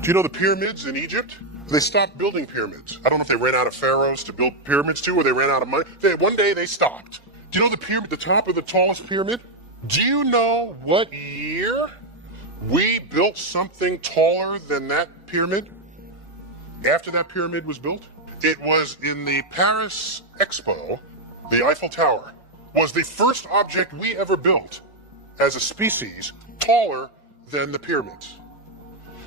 Do you know the pyramids in Egypt? They stopped building pyramids. I don't know if they ran out of pharaohs to build pyramids to, or they ran out of money. One day they stopped. Do you know the pyramid, the top of the tallest pyramid? Do you know what year we built something taller than that pyramid? After that pyramid was built? It was in the Paris Expo. The Eiffel Tower was the first object we ever built as a species taller than the pyramids.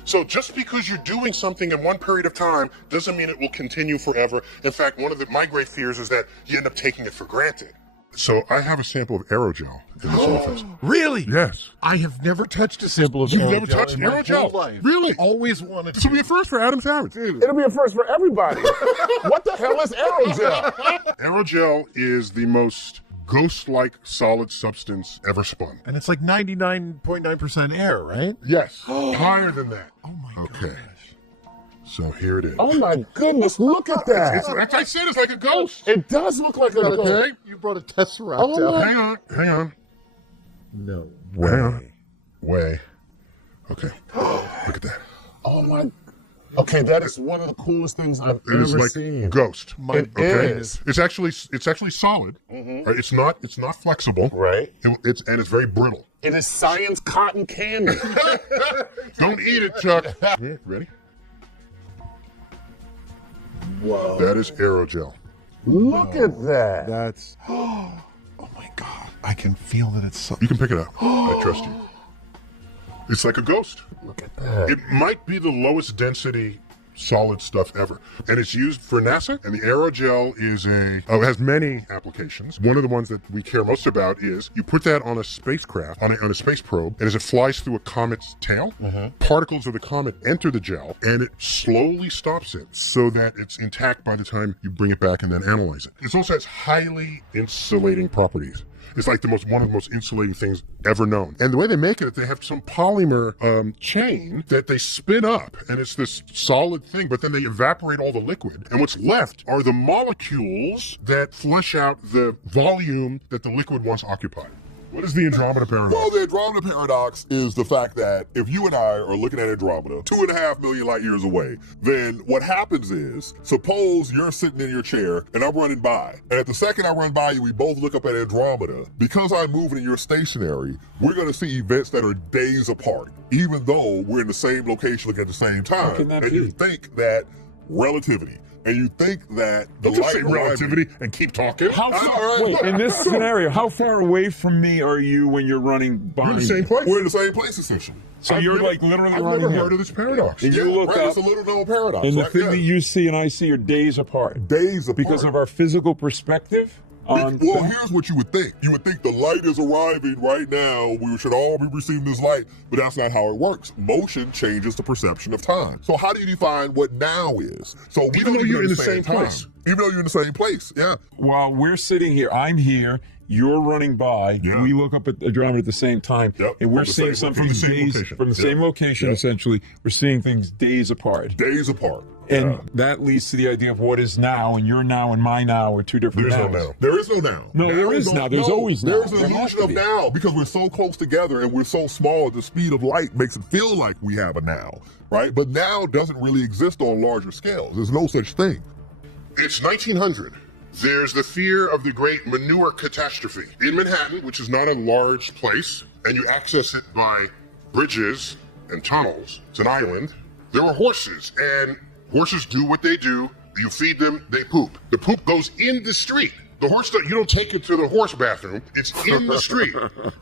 So just because you're doing something in one period of time doesn't mean it will continue forever. In fact, one of my great fears is that you end up taking it for granted. So I have a sample of aerogel in this office. Really? Yes. I have never touched a sample of You've aerogel never touched in my whole aerogel? life. Really? Always wanted This will be a first for Adam Savage. It'll be a first for everybody. What the hell is aerogel? Aerogel is the most ghost-like solid substance ever spun. And it's like 99.9% air, right? Yes. Higher than that. Oh my Okay. So here it is. Oh my goodness, look at that. As I said, it's like a ghost. It does look like a ghost. Okay. You brought a tesseract Oh, out. Hang on. No Hang on. way. Okay. Look at that. Oh my. Okay, that is one of the coolest things I've It is ever like seen. ghost. It is. It's actually solid. Right? It's not flexible. Right. It's very brittle. It is science cotton candy. Don't eat it, Chuck. Yeah, ready? Whoa. That is aerogel. Look at that. That's. Oh my God. I can feel that it's so. You can pick it up. I trust you. It's like a ghost. Look at that. It might be the lowest density solid stuff ever. And it's used for NASA. And the aerogel it has many applications. One of the ones that we care most about is you put that on a spacecraft, on a space probe, and as it flies through a comet's tail, particles of the comet enter the gel, and it slowly stops it so that it's intact by the time you bring it back and then analyze it. It also has highly insulating properties. It's like one of the most insulating things ever known. And the way they make it, they have some polymer chain that they spin up, and it's this solid thing, but then they evaporate all the liquid. And what's left are the molecules that flush out the volume that the liquid once occupied. What is the Andromeda paradox? Well, the Andromeda paradox is the fact that if you and I are looking at Andromeda 2.5 million light years away, then what happens is, suppose you're sitting in your chair and I'm running by. And at the second I run by you, we both look up at Andromeda. Because I'm moving and you're stationary, we're going to see events that are days apart, even though we're in the same location looking at the same time. How can that and be? you think that relativity. And you think that the Don't just light say relativity and keep talking. How far, wait, in this scenario, how far away from me are you when you're running by You're in the me? same place. We're in the same place, essentially. So you're like literally I've running never here. heard of this paradox. And you look right, up, it's a little known paradox. and the right? thing Yeah. that you see and I see are days apart. Days apart. Because of our physical perspective on Well, here's what you would think. You would think the light is arriving right now. We should all be receiving this light, but that's not how it works. Motion changes the perception of time. So how do you define what now is? So we Even don't though you're even in the same time. place. Even though you're in the same place, yeah. while we're sitting here, I'm here, you're running by, Yeah. we look up at Andromeda at the same time, Yep, and we're from the seeing same- something from the same days, location. from the same location, Yep. essentially. We're seeing things days apart. Days apart. And Yeah. that leads to the idea of what is now, and your now and my now are two different There's no nows. now. There is no now. No, there is now. There's always now. There's an There has illusion to of be. now because we're so close together and we're so small. The speed of light makes it feel like we have a now, right? But now doesn't really exist on larger scales. There's no such thing. It's 1900. There's the fear of the great manure catastrophe. In Manhattan, which is not a large place, and you access it by bridges and tunnels, it's an island, there were horses, and horses do what they do. You feed them, they poop. The poop goes in the street. The horse, you don't take it to the horse bathroom, it's in the street.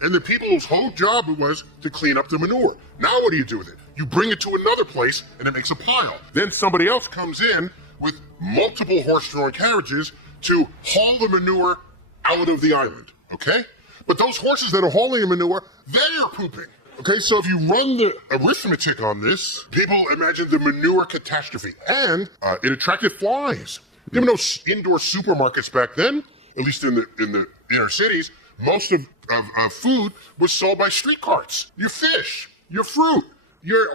And the people whose whole job it was to clean up the manure. Now what do you do with it? You bring it to another place and it makes a pile. Then somebody else comes in with multiple horse-drawn carriages to haul the manure out of the island, okay? But those horses that are hauling the manure, they're pooping. Okay, so if you run the arithmetic on this, people imagine the manure catastrophe. And it attracted flies. There were no indoor supermarkets back then, at least in the inner cities. Most of food was sold by street carts. Your fish, your fruit,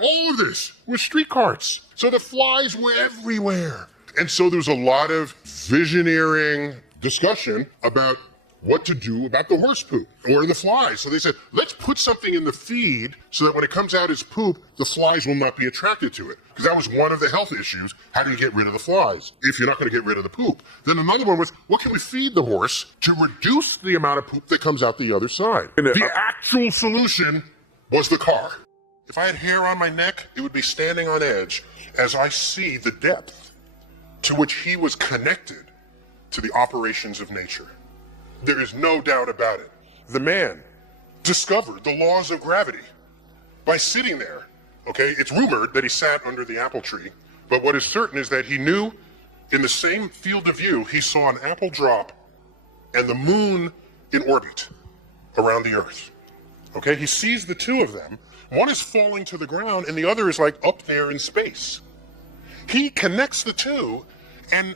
all of this was street carts. So the flies were everywhere. And so there was a lot of visioneering discussion about what to do about the horse poop or the flies. So they said, let's put something in the feed so that when it comes out as poop, the flies will not be attracted to it. Because that was one of the health issues. How do you get rid of the flies if you're not going to get rid of the poop? Then another one was, what can we feed the horse to reduce the amount of poop that comes out the other side? The actual solution was the car. If I had hair on my neck, it would be standing on edge as I see the depth to which he was connected to the operations of nature. There is no doubt about it. The man discovered the laws of gravity by sitting there. Okay, it's rumored that he sat under the apple tree, but what is certain is that he knew in the same field of view, he saw an apple drop and the moon in orbit around the earth. Okay, he sees the two of them. One is falling to the ground and the other is like up there in space. He connects the two and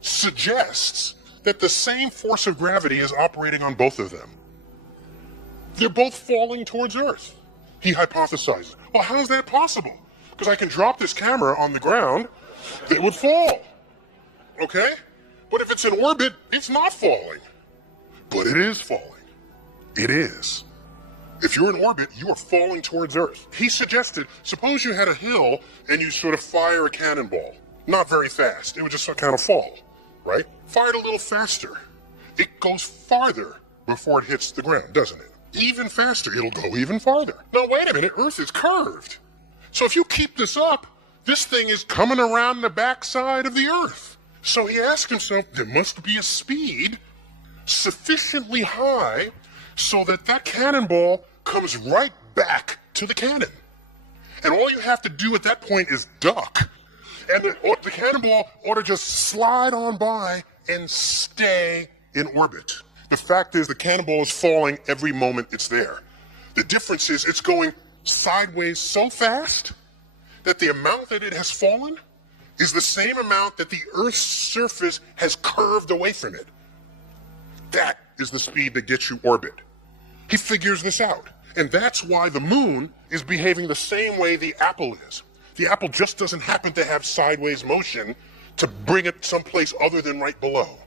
suggests that the same force of gravity is operating on both of them. They're both falling towards Earth. He hypothesizes, well, how is that possible? Because I can drop this camera on the ground, it would fall. Okay? But if it's in orbit, it's not falling. But it is falling. It is. If you're in orbit, you are falling towards Earth. He suggested, suppose you had a hill and you sort of fire a cannonball. Not very fast. It would just kind of fall, right? Fire it a little faster. It goes farther before it hits the ground, doesn't it? Even faster, it'll go even farther. Now, wait a minute, Earth is curved. So if you keep this up, this thing is coming around the backside of the Earth. So he asked himself, there must be a speed sufficiently high so that that cannonball comes right back to the cannon. And all you have to do at that point is duck. And the cannonball ought to just slide on by and stay in orbit. The fact is the cannonball is falling every moment it's there. The difference is it's going sideways so fast that the amount that it has fallen is the same amount that the Earth's surface has curved away from it. That is the speed that gets you orbit. He figures this out. And that's why the moon is behaving the same way the apple is. The apple just doesn't happen to have sideways motion to bring it someplace other than right below.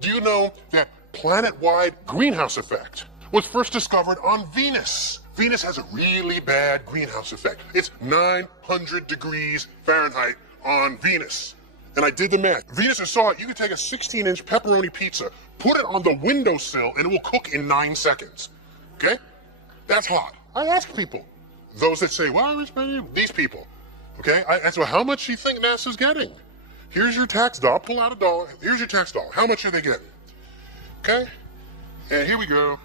Do you know that planet-wide greenhouse effect was first discovered on Venus? Venus has a really bad greenhouse effect. It's 900 degrees Fahrenheit on Venus. And I did the math. Venus saw it, you could take a 16-inch pepperoni pizza, put it on the windowsill, and it will cook in 9 seconds. Okay? That's hot. I ask people. Those that say, well, it's these people. Okay? I ask, well, how much do you think NASA's getting? Here's your tax dollar. Pull out $1. Here's your tax dollar. How much are they getting? Okay? And here we go.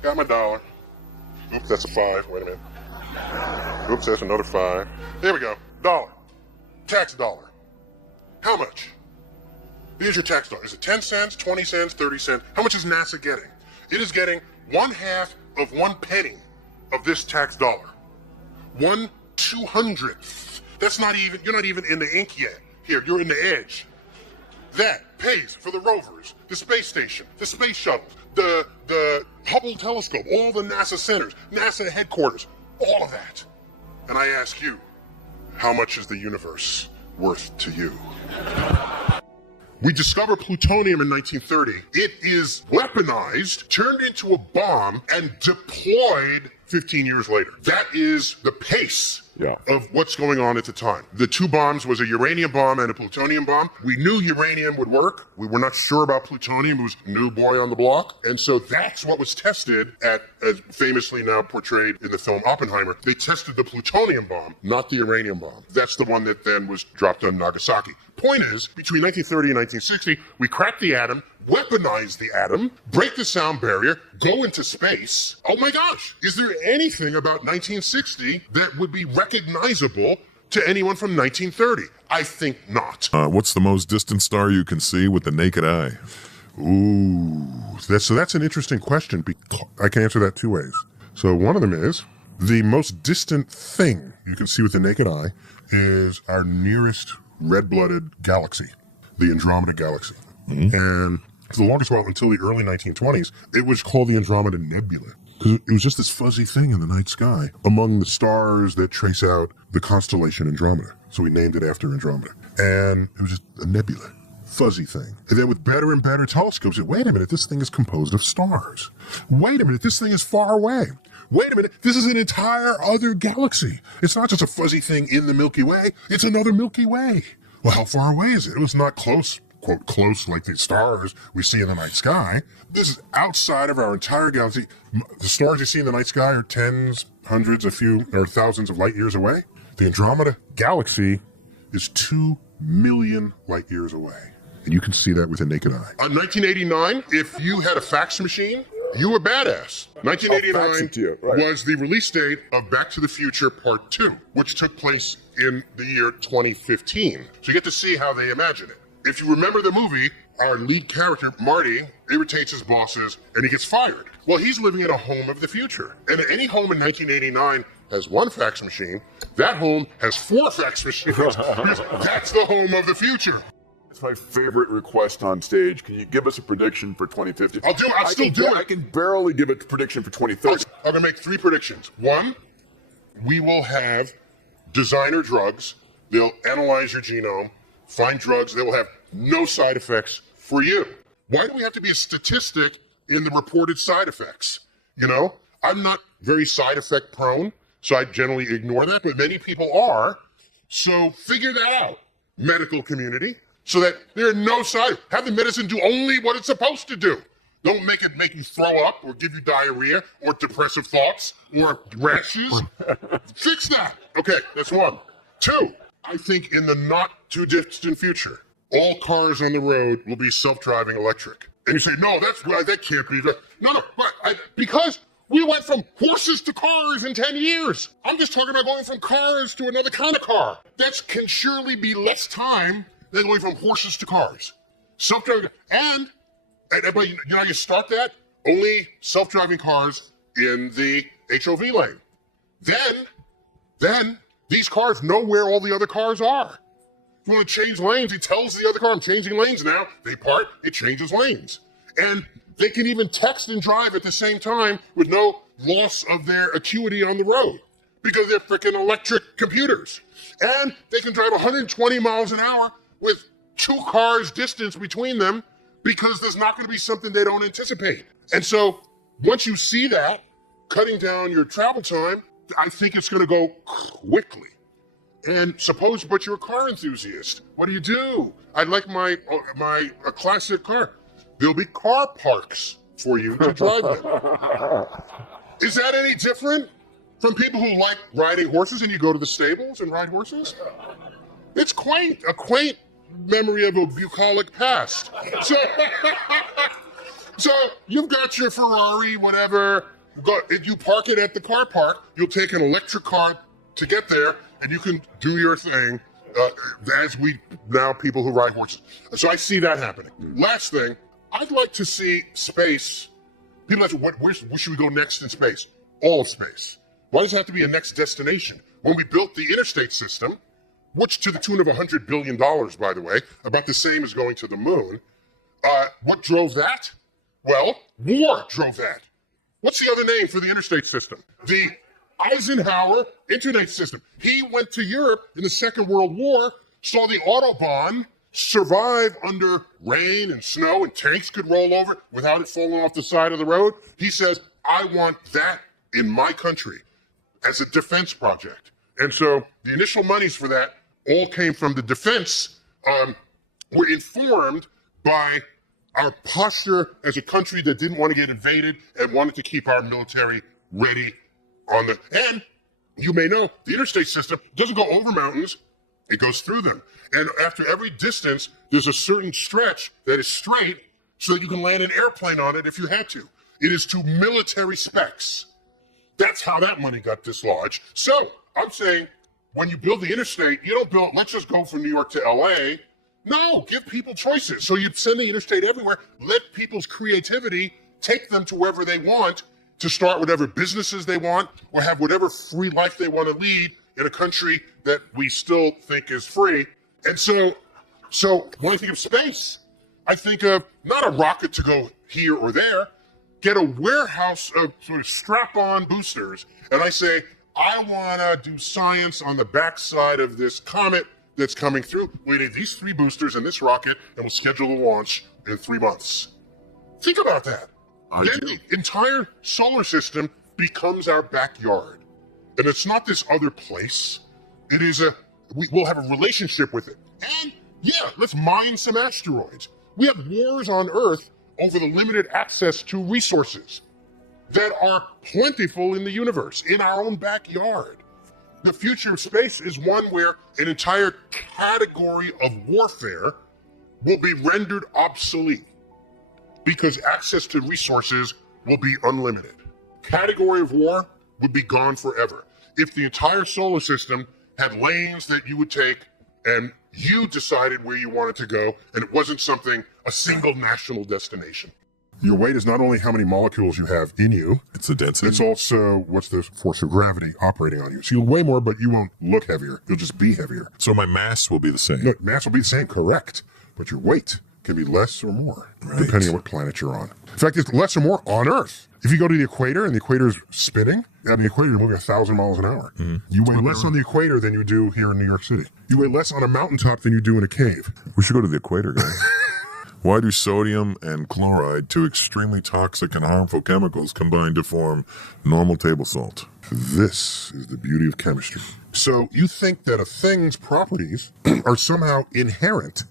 Got my $1. Oops, that's a 5. Wait a minute. Oops, that's another 5. There we go. $1. Tax dollar. How much? Here's your tax dollar. Is it 10 cents, 20 cents, 30 cents? How much is NASA getting? It is getting 1/2 of 1 penny of this tax dollar. 1/200th. That's not even, you're not even in the ink yet. Here, you're in the edge. That pays for the rovers, the space station, the space shuttles, the Hubble telescope, all the NASA centers, NASA headquarters, all of that. And I ask you, how much is the universe worth to you? We discovered plutonium in 1930. It is weaponized, turned into a bomb, and deployed 15 years later. That is the pace of what's going on at the time. The 2 bombs was a uranium bomb and a plutonium bomb. We knew uranium would work. We were not sure about plutonium. It was a new boy on the block. And so that's what was tested at, as famously now portrayed in the film Oppenheimer. They tested the plutonium bomb, not the uranium bomb. That's the one that then was dropped on Nagasaki. Point is, between 1930 and 1960, we cracked the atom, weaponize the atom, break the sound barrier, go into space. Oh my gosh, is there anything about 1960 that would be recognizable to anyone from 1930? I think not. What's the most distant star you can see with the naked eye? Ooh, that's an interesting question. I can answer that 2 ways. So one of them is, the most distant thing you can see with the naked eye is our nearest red-blooded galaxy, the Andromeda Galaxy. Mm-hmm. And for the longest while, until the early 1920s, it was called the Andromeda Nebula. Because it was just this fuzzy thing in the night sky among the stars that trace out the constellation Andromeda. So we named it after Andromeda. And it was just a nebula, fuzzy thing. And then with better and better telescopes, wait a minute, this thing is composed of stars. Wait a minute, this thing is far away. Wait a minute, this is an entire other galaxy. It's not just a fuzzy thing in the Milky Way, it's another Milky Way. Well, how far away is it? It was not close, quote, close like the stars we see in the night sky. This is outside of our entire galaxy. The stars you see in the night sky are tens, hundreds, a few, or thousands of light years away. The Andromeda galaxy is 2 million light years away. And you can see that with the naked eye. On 1989, if you had a fax machine, you were badass. 1989 was the release date of Back to the Future Part 2, which took place in the year 2015. So you get to see how they imagine it. If you remember the movie, our lead character, Marty, irritates his bosses and he gets fired. Well, he's living in a home of the future. And any home in 1989 has one fax machine. That home has 4 fax machines. Because that's the home of the future. It's my favorite request on stage. Can you give us a prediction for 2050? I'll still do it. I can barely give a prediction for 2030. I'm gonna make 3 predictions. 1, we will have designer drugs. They'll analyze your genome, find drugs that will have no side effects for you. Why do we have to be a statistic in the reported side effects? You know, I'm not very side effect prone, so I generally ignore that, but many people are. So figure that out, medical community, so that there are no side. Have the medicine do only what it's supposed to do. Don't make it make you throw up or give you diarrhea or depressive thoughts or rashes. Fix that. Okay, that's 1. 2, I think in the not too distant future, all cars on the road will be self-driving electric. And you say, no, that can't be. No, but because we went from horses to cars in 10 years. I'm just talking about going from cars to another kind of car. That can surely be less time than going from horses to cars. Self-driving, but you know how you start that? Only self-driving cars in the HOV lane. Then these cars know where all the other cars are. If you want to change lanes, he tells the other car, I'm changing lanes now. They part, it changes lanes. And they can even text and drive at the same time with no loss of their acuity on the road because they're freaking electric computers. And they can drive 120 miles an hour with 2 cars distance between them because there's not going to be something they don't anticipate. And so once you see that, cutting down your travel time, I think it's going to go quickly. And suppose, but you're a car enthusiast. What do? I'd like my classic car. There'll be car parks for you to drive them. Is that any different from people who like riding horses and you go to the stables and ride horses? It's a quaint memory of a bucolic past. So you've got your Ferrari, whatever. You park it at the car park. You'll take an electric car to get there, and you can do your thing as people who ride horses. So I see that happening. Last thing, I'd like to see space. People ask, where should we go next in space? All of space. Why does it have to be a next destination? When we built the interstate system, which to the tune of $100 billion, by the way, about the same as going to the moon, what drove that? Well, war drove that. What's the other name for the interstate system? The Eisenhower Internet System. He went to Europe in the Second World War, saw the Autobahn survive under rain and snow, and tanks could roll over without it falling off the side of the road. He says, I want that in my country as a defense project. And so the initial monies for that all came from the defense, were informed by our posture as a country that didn't want to get invaded and wanted to keep our military ready and you may know, the interstate system doesn't go over mountains, it goes through them. And after every distance, there's a certain stretch that is straight so that you can land an airplane on it if you had to. It is to military specs. That's how that money got dislodged. So I'm saying, when you build the interstate, you don't build, let's just go from New York to LA. No, give people choices. So you send the interstate everywhere, let people's creativity take them to wherever they want to start whatever businesses they want or have whatever free life they want to lead in a country that we still think is free. And so when I think of space, I think of not a rocket to go here or there, get a warehouse of sort of strap-on boosters, and I say, I want to do science on the backside of this comet that's coming through. We need these 3 boosters and this rocket, and we'll schedule the launch in 3 months. Think about that. I Then do. the entire solar system becomes our backyard. And it's not this other place. It is we'll have a relationship with it. And yeah, let's mine some asteroids. We have wars on Earth over the limited access to resources that are plentiful in the universe, in our own backyard. The future of space is one where an entire category of warfare will be rendered obsolete because access to resources will be unlimited. Category of war would be gone forever. If the entire solar system had lanes that you would take and you decided where you wanted to go and it wasn't a single national destination. Your weight is not only how many molecules you have in you, It's the density. it's also what's the force of gravity operating on you. So you'll weigh more, but you won't look heavier. You'll just be heavier. So my mass will be the same. No, mass will be the same, correct, but your weight can be less or more, depending on what planet you're on. In fact, it's less or more on Earth. If you go to the equator and the equator is spinning, at the equator you're moving 1,000 miles an hour. You weigh less on the equator than you do here in New York City. You weigh less on a mountaintop than you do in a cave. We should go to the equator, guys. Why do sodium and chloride, 2 extremely toxic and harmful chemicals, combine to form normal table salt? This is the beauty of chemistry. So you think that a thing's properties are somehow inherent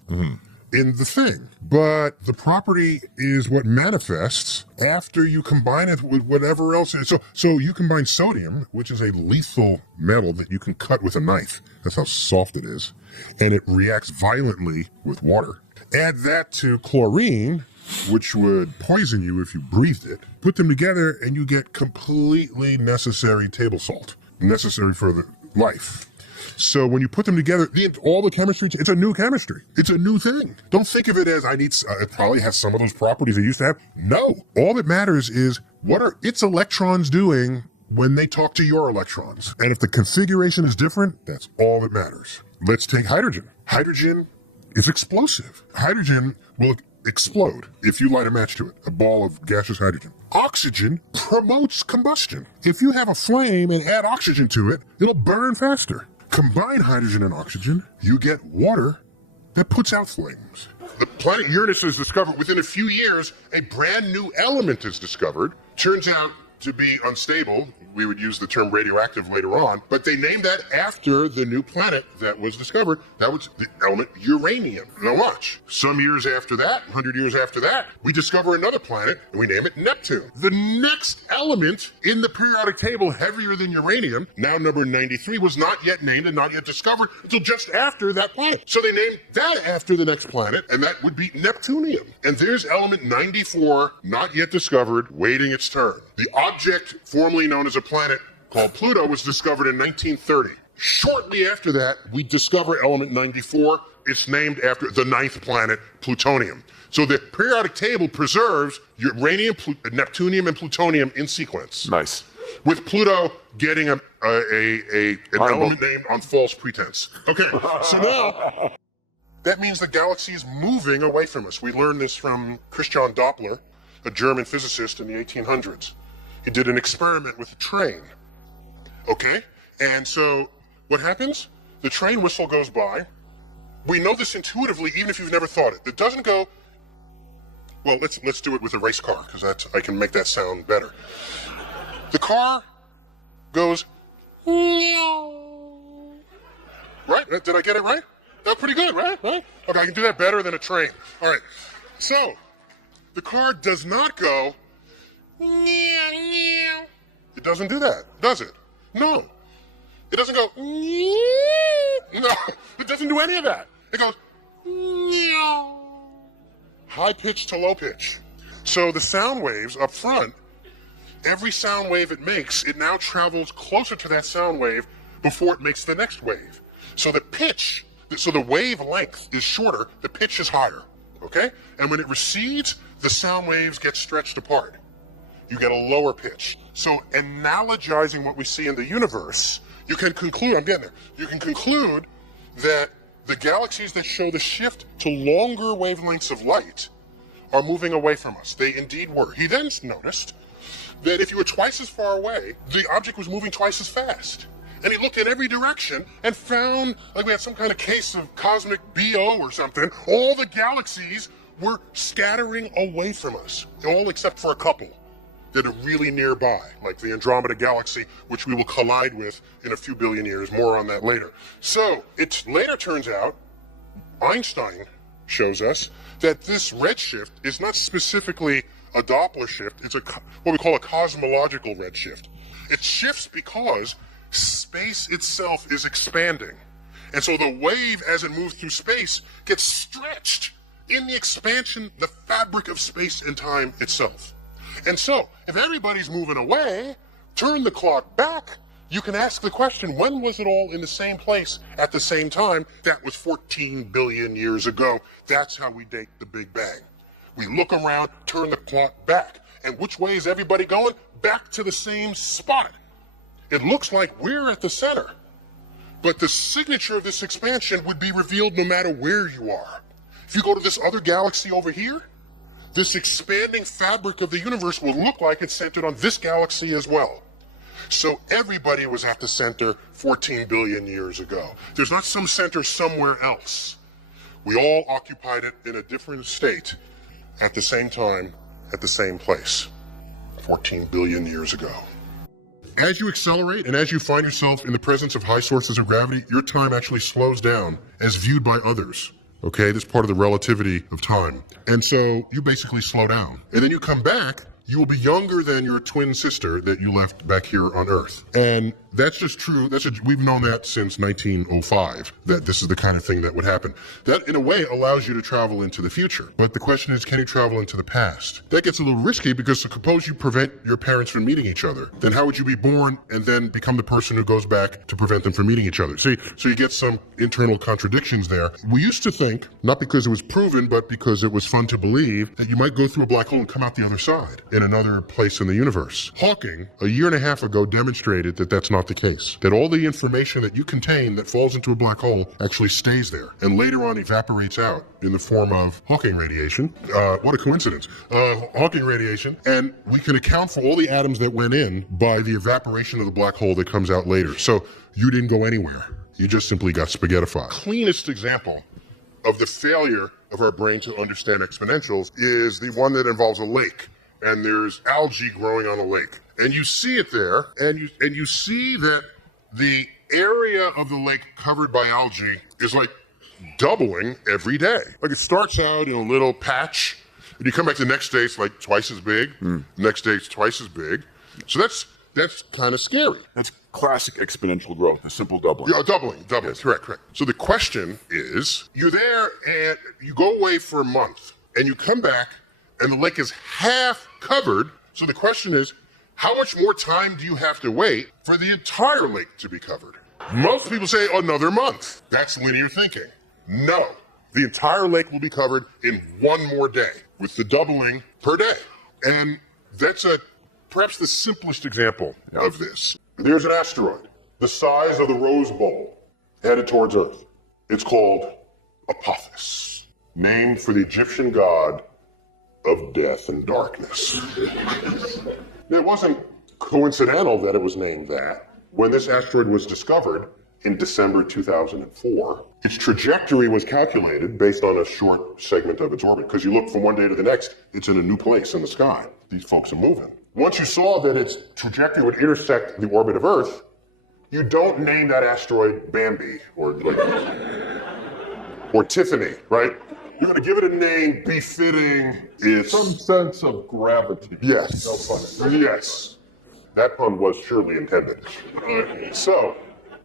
in the thing, but the property is what manifests after you combine it with whatever else. So you combine sodium, which is a lethal metal that you can cut with a knife. That's how soft it is. And it reacts violently with water. Add that to chlorine, which would poison you if you breathed it. Put them together and you get completely necessary table salt, necessary for the life. So when you put them together, all the chemistry, it's a new chemistry. It's a new thing. Don't think of it as it probably has some of those properties it used to have. No, all that matters is what are its electrons doing when they talk to your electrons. And if the configuration is different, that's all that matters. Let's take hydrogen. Hydrogen is explosive. Hydrogen will explode if you light a match to it, a ball of gaseous hydrogen. Oxygen promotes combustion. If you have a flame and add oxygen to it, it'll burn faster. Combine hydrogen and oxygen, you get water that puts out flames. The planet Uranus is discovered within a few years, a brand new element is discovered. Turns out to be unstable. We would use the term radioactive later on, but they named that after the new planet that was discovered. That was the element uranium. Now watch. Some years after that, 100 years after that, we discover another planet and we name it Neptune. The next element in the periodic table heavier than uranium, now number 93, was not yet named and not yet discovered until just after that planet. So they named that after the next planet, and that would be Neptunium. And there's element 94, not yet discovered, waiting its turn. The object formerly known as a planet called Pluto was discovered in 1930. Shortly after that, we discover element 94. It's named after the 9th planet, plutonium. So the periodic table preserves uranium, neptunium, and plutonium in sequence. Nice. With Pluto getting an element named on false pretense. Okay, so now that means the galaxy is moving away from us. We learned this from Christian Doppler, a German physicist in the 1800s. He did an experiment with a train. Okay? And so what happens? The train whistle goes by. We know this intuitively, even if you've never thought it. It doesn't go, well, let's do it with a race car, because I can make that sound better. The car goes, right? Did I get it right? That's pretty good, right? Okay, I can do that better than a train. All right. So, the car does not go, it doesn't do that, does it? No. It doesn't go, no, it doesn't do any of that. It goes, high pitch to low pitch. So the sound waves up front, every sound wave it makes, it now travels closer to that sound wave before it makes the next wave. So the pitch, so the wavelength is shorter, the pitch is higher, okay? And when it recedes, the sound waves get stretched apart. You get a lower pitch. So analogizing what we see in the universe, you can conclude, I'm getting there, you can conclude that the galaxies that show the shift to longer wavelengths of light are moving away from us. They indeed were. He then noticed that if you were twice as far away, the object was moving twice as fast. And he looked at every direction and found, like we had some kind of case of cosmic BO or something, all the galaxies were scattering away from us, all except for a couple that are really nearby, like the Andromeda Galaxy, which we will collide with in a few billion years. More on that later. So it later turns out, Einstein shows us that this redshift is not specifically a Doppler shift, it's what we call a cosmological redshift. It shifts because space itself is expanding. And so the wave, as it moves through space, gets stretched in the expansion, the fabric of space and time itself. And so, if everybody's moving away, turn the clock back, you can ask the question, when was it all in the same place at the same time? That was 14 billion years ago. That's how we date the Big Bang. We look around, turn the clock back. And which way is everybody going? Back to the same spot. It looks like we're at the center. But the signature of this expansion would be revealed no matter where you are. If you go to this other galaxy over here, this expanding fabric of the universe will look like it's centered on this galaxy as well. So everybody was at the center 14 billion years ago. There's not some center somewhere else. We all occupied it in a different state at the same time, at the same place, 14 billion years ago. As you accelerate and as you find yourself in the presence of high sources of gravity, your time actually slows down as viewed by others. Okay, this is part of the relativity of time. And so you basically slow down. And then you come back, you will be younger than your twin sister that you left back here on Earth. And that's just true. We've known that since 1905, that this is the kind of thing that would happen. That, in a way, allows you to travel into the future. But the question is, can you travel into the past? That gets a little risky because suppose you prevent your parents from meeting each other. Then how would you be born and then become the person who goes back to prevent them from meeting each other? See, so you get some internal contradictions there. We used to think, not because it was proven, but because it was fun to believe, that you might go through a black hole and come out the other side in another place in the universe. Hawking, a year and a half ago, demonstrated that that's not the case. That all the information that you contain that falls into a black hole actually stays there, and later on evaporates out in the form of Hawking radiation. What a coincidence. Hawking radiation, and we can account for all the atoms that went in by the evaporation of the black hole that comes out later. So you didn't go anywhere. You just simply got spaghettified. Cleanest example of the failure of our brain to understand exponentials is the one that involves a lake. And there's algae growing on a lake. And you see it there, and you see that the area of the lake covered by algae is like doubling every day. Like it starts out in a little patch, and you come back the next day, it's like twice as big. The next day, it's twice as big. So that's kind of scary. That's classic exponential growth, a simple doubling. Yeah, doubling, yes. Correct. So the question is, you're there and you go away for a month, and you come back, and the lake is half covered. So the question is, how much more time do you have to wait for the entire lake to be covered? Most people say another month. That's linear thinking. No, the entire lake will be covered in one more day with the doubling per day. And that's perhaps the simplest example of this. There's an asteroid the size of the Rose Bowl headed towards Earth. It's called Apophis, named for the Egyptian god of death and darkness. It wasn't coincidental that it was named that. When this asteroid was discovered in December 2004, its trajectory was calculated based on a short segment of its orbit. Because you look from one day to the next, it's in a new place in the sky. These folks are moving. Once you saw that its trajectory would intersect the orbit of Earth, you don't name that asteroid Bambi or Tiffany, right? You're going to give it a name befitting its... Some sense of gravity. Yes. No pun. Yes. That pun was surely intended. So,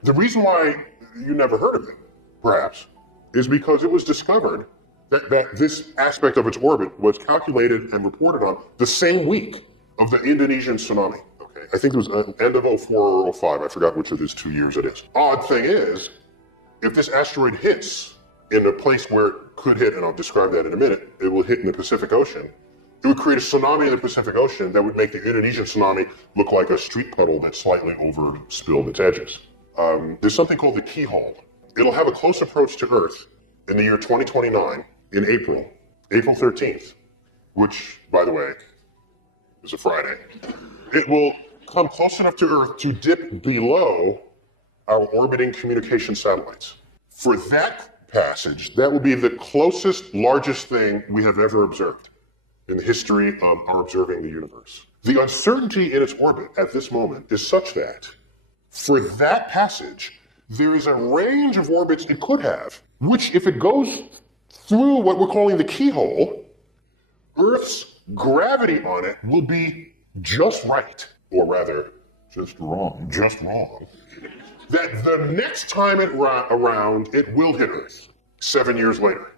the reason why you never heard of it, perhaps, is because it was discovered that this aspect of its orbit was calculated and reported on the same week of the Indonesian tsunami. Okay. I think it was end of 04 or 05. I forgot which of these 2 years it is. Odd thing is, if this asteroid hits in a place where it could hit, and I'll describe that in a minute, it will hit in the Pacific Ocean. It would create a tsunami in the Pacific Ocean that would make the Indonesian tsunami look like a street puddle that slightly overspilled its edges. There's something called the keyhole. It'll have a close approach to Earth in the year 2029 in April 13th, which, by the way, is a Friday. It will come close enough to Earth to dip below our orbiting communication satellites. For that passage, that will be the closest, largest thing we have ever observed in the history of our observing the universe. The uncertainty in its orbit at this moment is such that for that passage, there is a range of orbits it could have, which if it goes through what we're calling the keyhole, Earth's gravity on it will be just right, or rather, just wrong, that the next time around, it will hit Earth 7 years later.